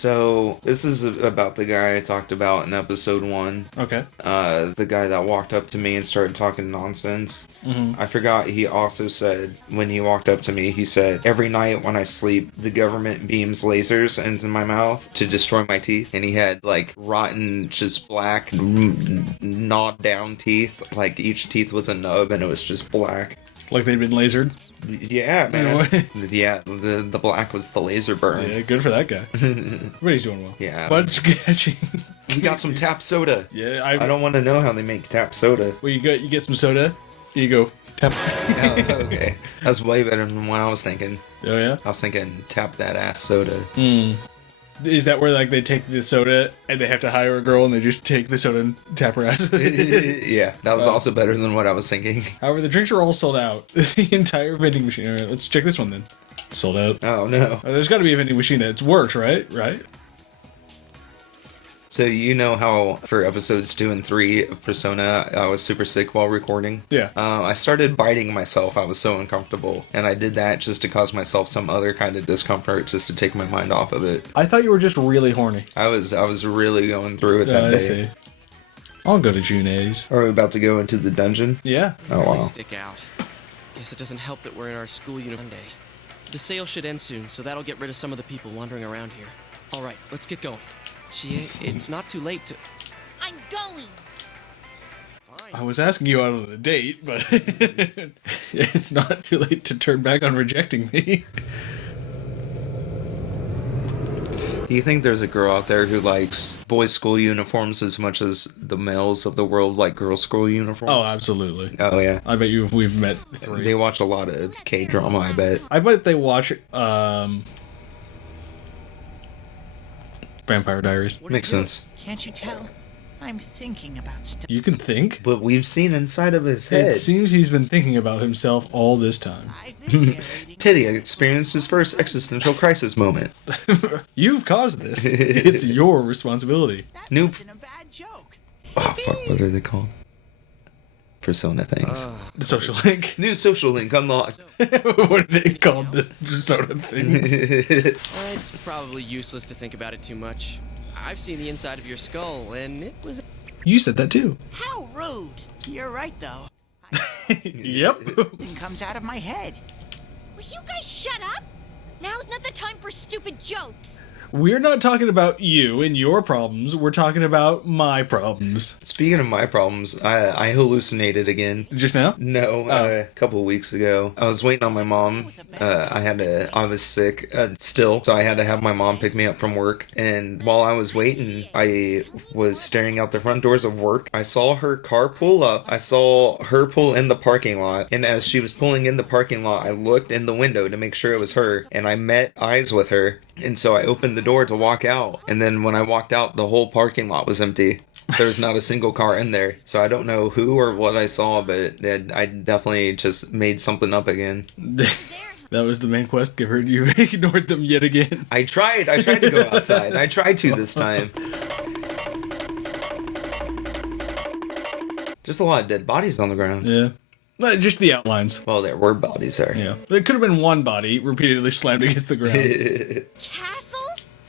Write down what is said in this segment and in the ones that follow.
So, this is about the guy I talked about in episode 1. Okay. The guy that walked up to me and started talking nonsense. Mm-hmm. I forgot he also said, when he walked up to me, he said, every night when I sleep, the government beams lasers into my mouth to destroy my teeth. And he had, like, rotten, just black, gnawed down teeth. Like, each teeth was a nub and it was just black. Like they'd been lasered? Yeah, man. Yeah, the black was the laser burn. Yeah, good for that guy. Everybody's doing well. Yeah. Budge catching. We got some tap soda. Yeah, I don't want to know how they make tap soda. Well, you get some soda. Here you go. Tap. Oh, okay. That's way better than what I was thinking. Oh, yeah? I was thinking tap that ass soda. Is that where like they take the soda and they have to hire a girl and they just take the soda and tap her ass? Yeah, that was also better than what I was thinking. However, the drinks are all sold out. The entire vending machine. All right, let's check this one then. Sold out. Oh, no. There's got to be a vending machine that works, right? Right? So you know how for episodes 2 and 3 of Persona, I was super sick while recording? Yeah. I started biting myself. I was so uncomfortable. And I did that just to cause myself some other kind of discomfort, just to take my mind off of it. I thought you were just really horny. I was really going through it that day. I see. I'll go to June's. Are we about to go into the dungeon? Yeah. Oh, wow. Stick out. Guess it doesn't help that we're in our school uniform Monday. The sale should end soon, so that'll get rid of some of the people wandering around here. All right, let's get going. Chie, it's not too late to... I'm going! Fine. I was asking you out on a date, but it's not too late to turn back on rejecting me. Do you think there's a girl out there who likes boys' school uniforms as much as the males of the world like girls' school uniforms? Oh, absolutely. Oh, yeah. I bet we've met 3. They watch a lot of K-drama, I bet. I bet they watch Vampire Diaries. Makes sense. Can't you tell? I'm thinking about stuff. You can think? But we've seen inside of his head. It seems he's been thinking about himself all this time. I've been narrating. Teddy experienced his first existential crisis moment. You've caused this. It's your responsibility. That Nope. wasn't a bad joke. Oh, fuck, what are they called? Persona things. The social link. New social link unlocked. What are they called? This soda thing. It's probably useless to think about it too much. I've seen the inside of your skull, and it was... You said that too. How rude. You're right, though. Yep. Thing comes out of my head. Will you guys shut up? Now's not the time for stupid jokes. We're not talking about you and your problems. We're talking about my problems. Speaking of my problems, I hallucinated again. Just now? No, a couple of weeks ago. I was waiting on my mom. I was sick still, so I had to have my mom pick me up from work. And while I was waiting, I was staring out the front doors of work. I saw her car pull up. I saw her pull in the parking lot. And as she was pulling in the parking lot, I looked in the window to make sure it was her. And I met eyes with her. And so I opened the door to walk out. And then when I walked out, the whole parking lot was empty. There was not a single car in there. So I don't know who or what I saw, but I definitely just made something up again. That was the main quest giver. You ignored them yet again. I tried to go outside. I tried to this time. Just a lot of dead bodies on the ground. Yeah. Just the outlines. Well, there were bodies there. Yeah. There could have been one body repeatedly slammed against the ground. Castle?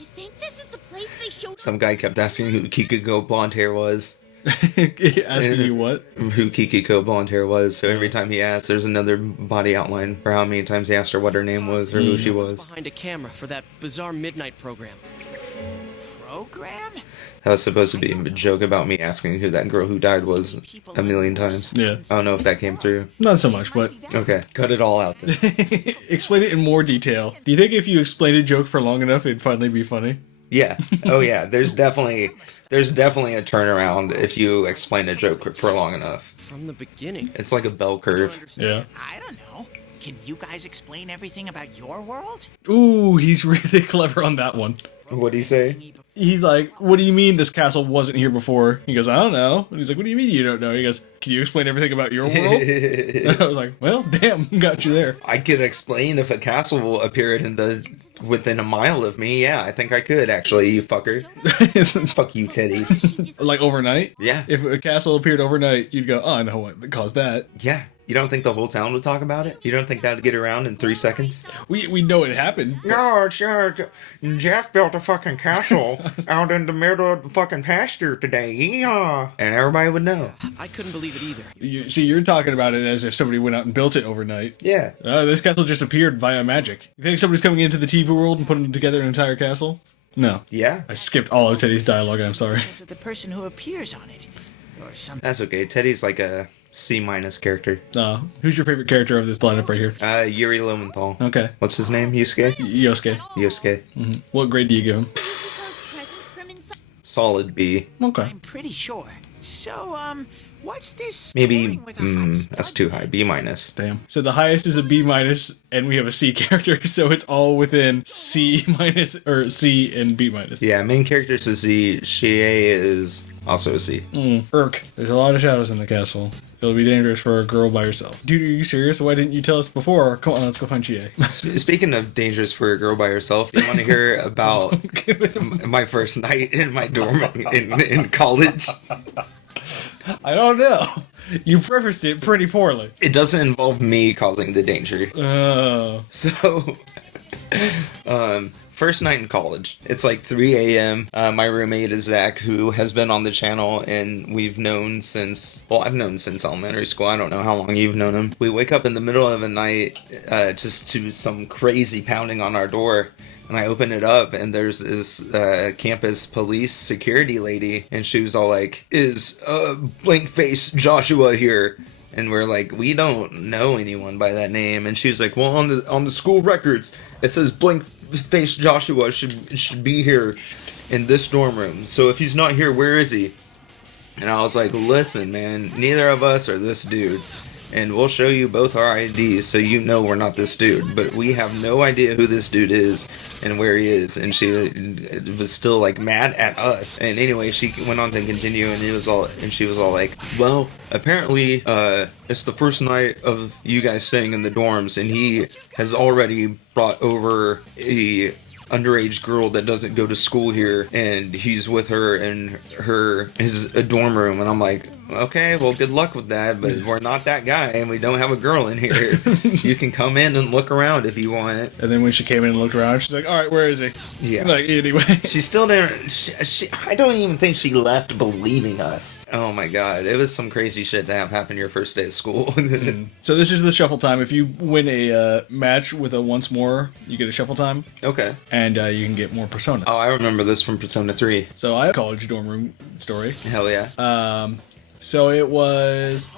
You think this is the place they showed? Some guy kept asking who Kikiko Blonde Hair was. Asking you what? Who Kikiko Blonde Hair was. So every time he asked, there's another body outline for how many times he asked her what her name was or who she was. behind a camera for that bizarre midnight program. Program? That was supposed to be a joke about me asking who that girl who died was a million times. Yeah. I don't know if that came through. Not so much, but Okay, cut it all out then. explain it in more detail. Do you think if you explained a joke for long enough, it'd finally be funny? Yeah. Oh yeah. There's definitely a turnaround if you explain a joke for long enough. From the beginning. It's like a bell curve. Yeah. I don't know. Can you guys explain everything about your world? Ooh, he's really clever on that one. What'd he say? He's like, what do you mean this castle wasn't here before? He goes, I don't know. And he's like, what do you mean you don't know? He goes, can you explain everything about your world? And I was like, well, damn, got you there. I could explain if a castle appeared within a mile of me. Yeah, I think I could actually, you fucker. Fuck you, Teddy. Like overnight? Yeah. If a castle appeared overnight, you'd go, oh, I know what caused that. Yeah. You don't think the whole town would talk about it? You don't think that'd get around in 3 seconds? We know it happened. No, it's Jeff built a fucking castle out in the middle of the fucking pasture today. Yeah, and everybody would know. I couldn't believe it either. You're talking about it as if somebody went out and built it overnight. Yeah. This castle just appeared via magic. You think somebody's coming into the TV world and putting together an entire castle? No. Yeah. I skipped all of Teddy's dialogue, I'm sorry. Is it the person who appears on it? Or something? That's okay. Teddy's like a C- character. Who's your favorite character of this lineup right here? Yuri Lowenthal. Okay. What's his name? Yusuke? Yosuke. Yusuke. What grade do you give him? Presents from inside. Solid B. Okay. I'm pretty sure. So, what's this? Maybe, scoring with a hot that's stud? too high. B-. Damn. So the highest is a B-, and we have a C character, so it's all within C- or C and B-. Yeah, main character's a Z. Chie is also a C. Irk. There's a lot of shadows in the castle. It'll be dangerous for a girl by herself. Dude, are you serious? Why didn't you tell us before? Come on, let's go find Chie. Speaking of dangerous for a girl by herself, do you want to hear about my first night in my dorm in college? I don't know. You prefaced it pretty poorly. It doesn't involve me causing the danger. Oh. So, first night in college. It's like 3 a.m. My roommate is Zach, who has been on the channel, and we've known since, well, I've known since elementary school. I don't know how long you've known him. We wake up in the middle of the night just to some crazy pounding on our door. And I open it up, and there's this campus police security lady, and she was all like, "Is blank face Joshua here?" And we're like, "We don't know anyone by that name." And she was like, "Well, on the school records, it says blank face Joshua should be here in this dorm room. So if he's not here, where is he?" And I was like, "Listen, man, neither of us are this dude. And we'll show you both our IDs so you know we're not this dude. But we have no idea who this dude is and where he is." And she was still like mad at us. And anyway, she went on to continue, and she was all like, "Well, apparently it's the first night of you guys staying in the dorms, and he has already brought over a underage girl that doesn't go to school here, and he's with her in his dorm room." And I'm like, "Okay, well, good luck with that, but we're not that guy, and we don't have a girl in here. You can come in and look around if you want." And then when she came in and looked around, she's like, "All right, where is he?" Yeah. Like, anyway. She still didn't. I don't even think she left believing us. Oh my god, it was some crazy shit to have happen your first day of school. So this is the shuffle time. If you win a match with a once more, you get a shuffle time, Okay. and you can get more personas. Oh, I remember this from Persona 3. So I have a college dorm room story. Hell yeah. So it was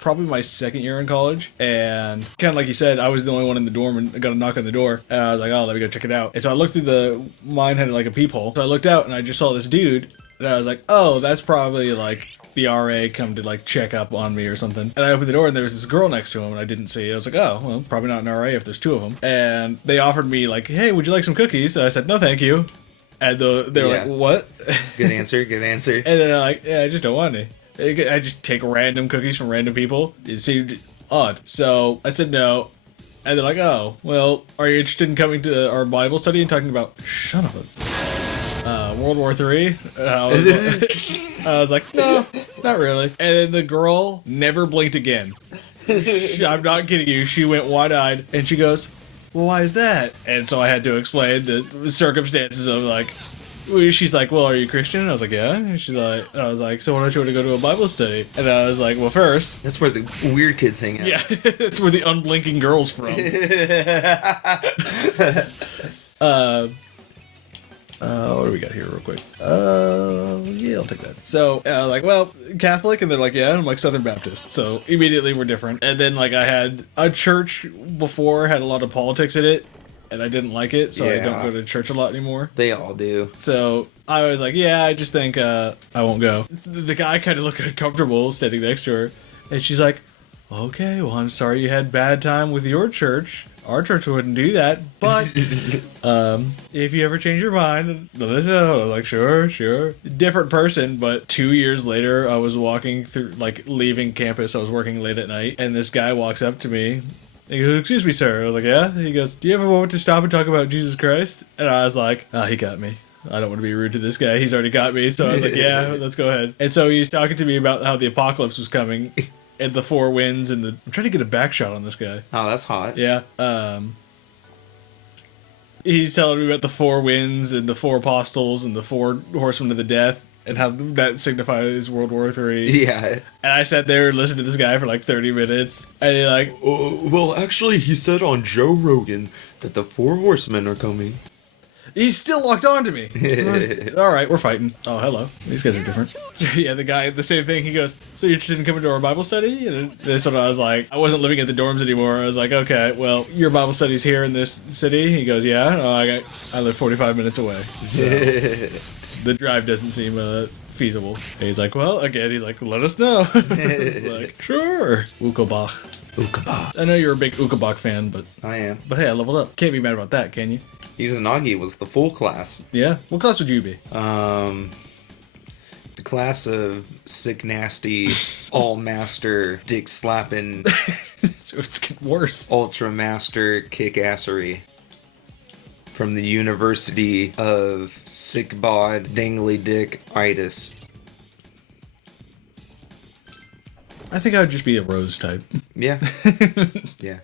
probably my second year in college, and kind of like you said, I was the only one in the dorm, and I got a knock on the door, and I was like, "Oh, let me go check it out." And so I looked through mine had like a peephole, so I looked out, and I just saw this dude, and I was like, "Oh, that's probably like the RA come to like check up on me or something." And I opened the door, and there was this girl next to him, and I didn't see it. I was like, "Oh, well, probably not an RA if there's two of them." And they offered me like, "Hey, would you like some cookies?" And I said, "No, thank you." And they were Yeah. like, "What?" Good answer. Good answer. And then I'm like, "Yeah, I just don't want any." I just take random cookies from random people. It seemed odd. So I said no. And they're like, "Oh, well, are you interested in coming to our Bible study and talking about," son of a, World War III? I was like, "No, not really." And then the girl never blinked again. I'm not kidding you. She went wide-eyed, and she goes, "Well, why is that?" And so I had to explain the circumstances of like, she's like, "Well, are you Christian?" And I was like, "Yeah." And I was like, "So why don't you want to go to a Bible study?" And I was like, "Well, first." That's where the weird kids hang out. Yeah, that's where the unblinking girl's from. What do we got here real quick? Yeah, I'll take that. So, like, well, Catholic, and they're like, "Yeah," and I'm like, "Southern Baptist." So immediately we're different. And then like I had a church before, had a lot of politics in it, and I didn't like it, so I don't go to church a lot anymore. They all do. So I was like, "Yeah, I just think I won't go." The guy kind of looked uncomfortable standing next to her, and she's like, "Okay, well, I'm sorry you had bad time with your church. Our church wouldn't do that, but if you ever change your mind, let us know." I was like, sure. Different person, but 2 years later, I was walking through, like, leaving campus. I was working late at night, and this guy walks up to me. He goes, "Excuse me, sir." I was like, "Yeah." He goes, "Do you have a moment to stop and talk about Jesus Christ?" And I was like, "Oh, he got me. I don't want to be rude to this guy. He's already got me." So I was like, "Yeah, let's go ahead." And so he's talking to me about how the apocalypse was coming. and the four winds and I'm trying to get a back shot on this guy. Oh, that's hot. Yeah. He's telling me about the four winds and the four apostles and the four horsemen of the death and how that signifies World War III. Yeah. And I sat there and listened to this guy for like 30 minutes. And he like, Well, actually, he said on Joe Rogan that the 4 horsemen are coming. he's still locked on to me. All right, we're fighting. Oh, hello. These guys are different. Yeah, the guy, the same thing. He goes, so you're interested in coming to our Bible study? And this one, I was like, I wasn't living at the dorms anymore. I was like, okay, well, your Bible study's here in this city? He goes, yeah. Oh, I live 45 minutes away. So the drive doesn't seem feasible. And he's like, well, again, he's like, let us know. It's like, sure. Ukobach. Ukabah. I know you're a big Ukobach fan, but I am. hey, I leveled up. Can't be mad about that, can you? Izanagi was the full class. Yeah? What class would you be? The class of sick, nasty, all master, dick slapping, It's getting worse. ultra master kick-assery. From the University of Sick Bod Dangly Dick Itis. I think I would just be a Rose type. Yeah. Yeah.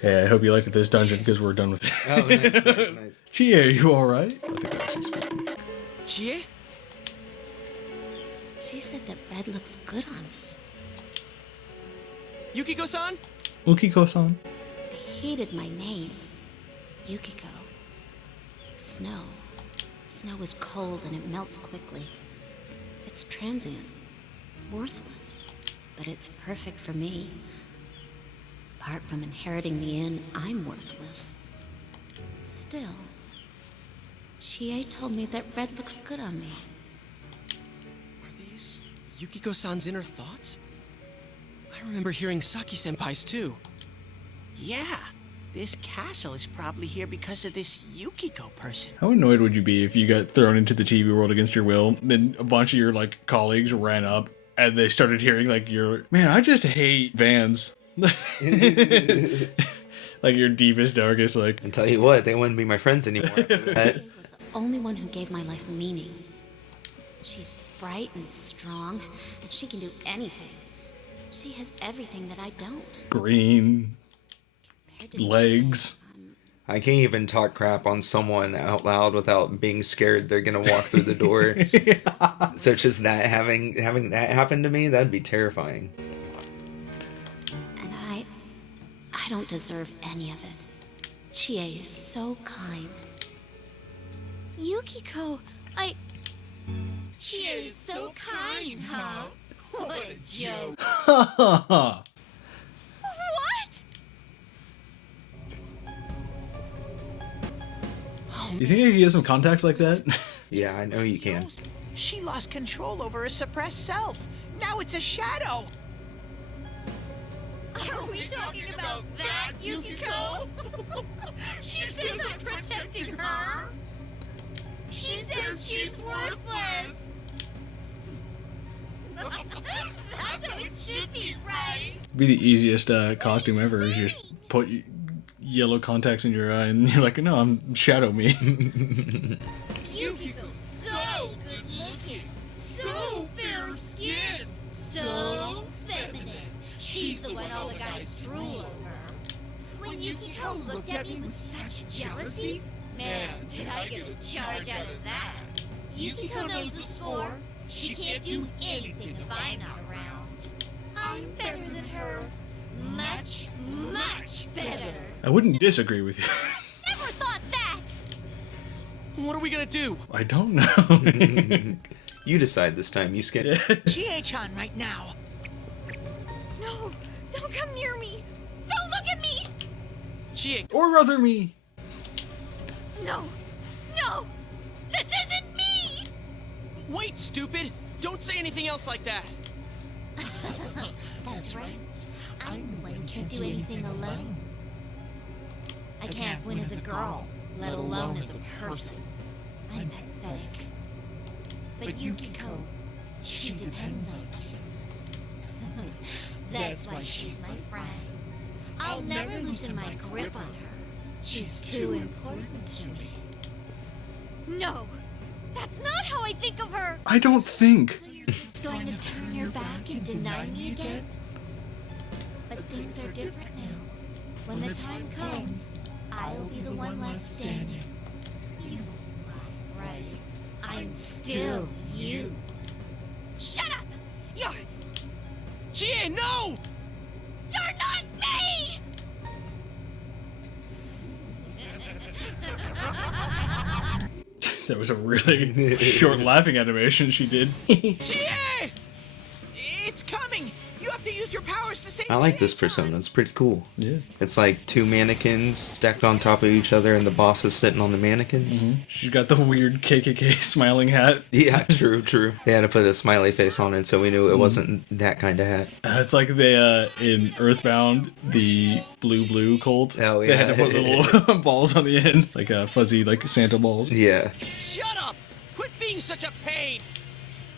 Hey, I hope you liked this dungeon because we're done with it. Oh, nice. Chie, are you alright? I think I actually speaking. Chie? She said that red looks good on me. Yukiko-san? Ukiko-san. I hated my name. Yukiko. Snow. Snow is cold and it melts quickly. It's transient. Worthless. But it's perfect for me. Apart from inheriting the inn, I'm worthless. Still, Chie told me that red looks good on me. Are these Yukiko-san's inner thoughts? I remember hearing Saki-senpai's too. Yeah, this castle is probably here because of this Yukiko person. How annoyed would you be if you got thrown into the TV world against your will, then a bunch of your, like, colleagues ran up, and they started hearing, like, man, I just hate vans. Like your deepest, darkest, like... I tell you what, they wouldn't be my friends anymore. She was the only one who gave my life meaning. She's bright and strong, and she can do anything. She has everything that I don't. Green. Compared to Legs. I can't even talk crap on someone out loud without being scared they're gonna walk through the door. Such as that, having that happen to me, that'd be terrifying. And I don't deserve any of it. Chie is so kind. Yukiko, Chie is so kind, huh? What a joke. What? You think I could get some contacts like that? Yeah, I know you can. She lost control over her suppressed self. Now it's a shadow. Are we talking about that, Yukiko? She says I'm protecting her. She says she's worthless. That's how it should be, right? Be the easiest costume ever is just put yellow contacts in your eye and you're like, no, I'm shadow me. Yukiko's so good looking, so fair skinned, so feminine. She's the one all the guys drool over. When Yukiko looked at me with such jealousy, man, did I get a charge out of that. Yukiko knows the score. She can't do anything if I'm not around. I'm better than her. Much, much better. I wouldn't disagree with you. Never thought that! What are we gonna do? I don't know. You decide this time, you skin. Chie-chan right now. No, don't come near me. Don't look at me. Chie, Or rather me. No, this isn't me. wait, stupid! Don't say anything else like that! That's right. I'm the one who can't do anything alone. I can't win as a girl, let alone as a person. I'm pathetic. But Yukiko, she depends on me. That's why she's my friend. I'll never loosen my grip on her. She's too important to me. No, that's not how I think of her. I don't think. So you're It's going to turn your back and deny me again. But things are different now. When the time comes, I'll be the one left standing. You won't lie, right? I'm still you. Shut up! You're Chie, no! not me! That was a really short laughing animation she did. Chie! It's coming! You have to use your powers to save I like this Chie-chan. persona. It's pretty cool. Yeah. It's like two mannequins stacked on top of each other, and the boss is sitting on the mannequins. She's got the weird KKK smiling hat. Yeah, true, true. They had to put a smiley face on it, so we knew it wasn't that kind of hat. It's like they, in Earthbound, the blue cult. Oh, They had to yeah. put little balls on the end. Like fuzzy, like Santa balls. Yeah. Shut up! Quit being such a pain!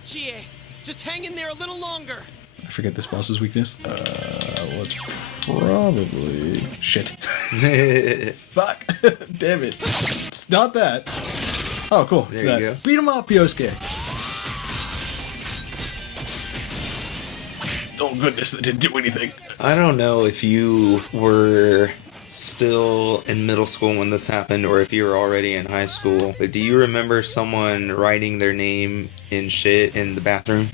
Chie, just hang in there a little longer. I forget this boss's weakness. What's probably... Shit. Fuck. Damn it. It's not that. Oh, cool. It's There you that. go. Beat him up, Yosuke. Oh, goodness, that didn't do anything. I don't know if you were still in middle school when this happened or if you were already in high school, but do you remember someone writing their name in shit in the bathroom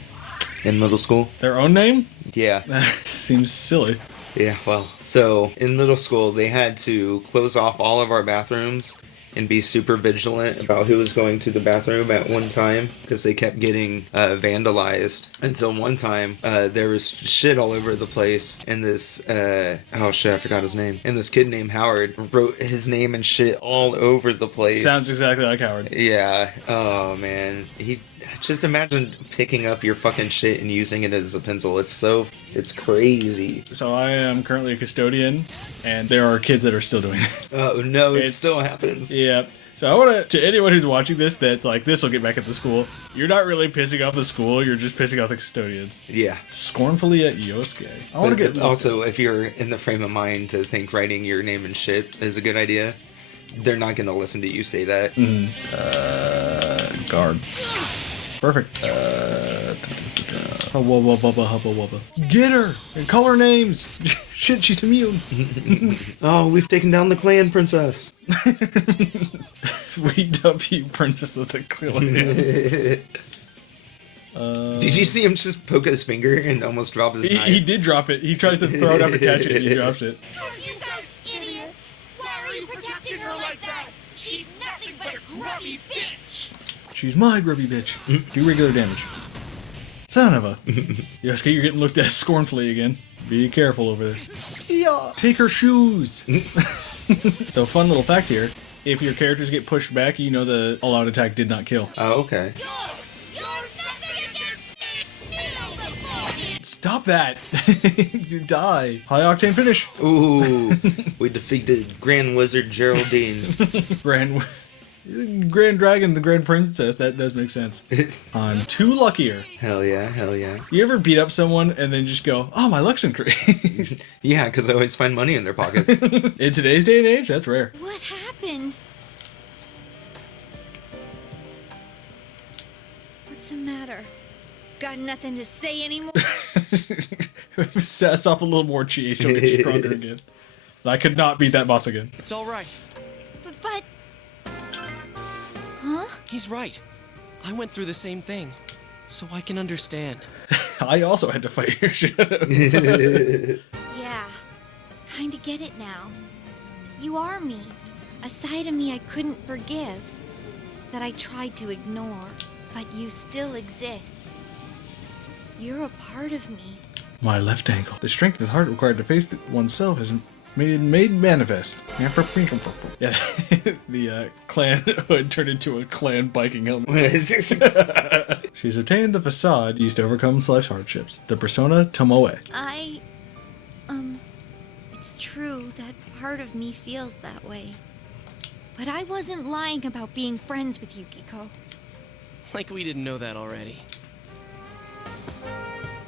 in middle school? Their own name? Yeah. That seems silly. Yeah, well, so in middle school, they had to close off all of our bathrooms and be super vigilant about who was going to the bathroom at one time because they kept getting vandalized until one time there was shit all over the place and this oh shit, I forgot his name, and this kid named Howard wrote his name and shit all over the place. Sounds exactly like Howard. Yeah. Oh man, he just imagine picking up your fucking shit and using it as a pencil. It's crazy. So I am currently a custodian, and there are kids that are still doing it. Oh no, it It's- still happens. Yeah. So I want to anyone who's watching this, that's like, this will get back at the school. You're not really pissing off the school, you're just pissing off the custodians. Yeah. Scornfully at Yosuke. I want to But get... also, if you're in the frame of mind to think writing your name and shit is a good idea, they're not going to listen to you say that. guard. Perfect. Hubba wubba hubba wubba. Get her! And call her names! Shit, she's immune. Oh, we've taken down the clan princess. Sweet W, Princess of the Clan. Did you see him just poke his finger and almost drop his knife? He did drop it. He tries to throw it up and catch it, and he drops it. Are you guys idiots? Why are you protecting her like that? She's nothing but a grubby bitch! She's my grubby bitch. Do regular damage. Son of a... Yosuke, you're getting looked at scornfully again. Be careful over there. Yeah. Take her shoes! So, fun little fact here. If your characters get pushed back, you know the all-out attack did not kill. Oh, okay. You're nothing against me! Kneel before me! Stop that! You die. High octane finish. Ooh, we defeated Grand Wizard Geraldine. Grand Dragon, the Grand Princess. That does make sense. I'm too luckier. Hell yeah, hell yeah. You ever beat up someone and then just go, oh, my luck's increased? Yeah, because I always find money in their pockets. In today's day and age, that's rare. What happened? What's the matter? Got nothing to say anymore? Sass off a little more, Chie. She'll get stronger again. I could not beat that boss again. It's all right. But... Huh? He's right. I went through the same thing, so I can understand. I also had to fight your shadow. Yeah. Kinda get it now. You are me. A side of me I couldn't forgive. That I tried to ignore. But you still exist. You're a part of me. My left ankle. The strength of the heart required to face oneself has made manifest. Yeah, the clan hood turned into a clan biking helmet. She's obtained the facade used to overcome life's hardships. The persona Tomoe. It's true that part of me feels that way. But I wasn't lying about being friends with Yukiko. Like we didn't know that already.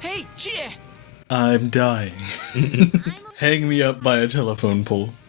Hey, Chie! I'm dying. I'm Hang me up by a telephone pole.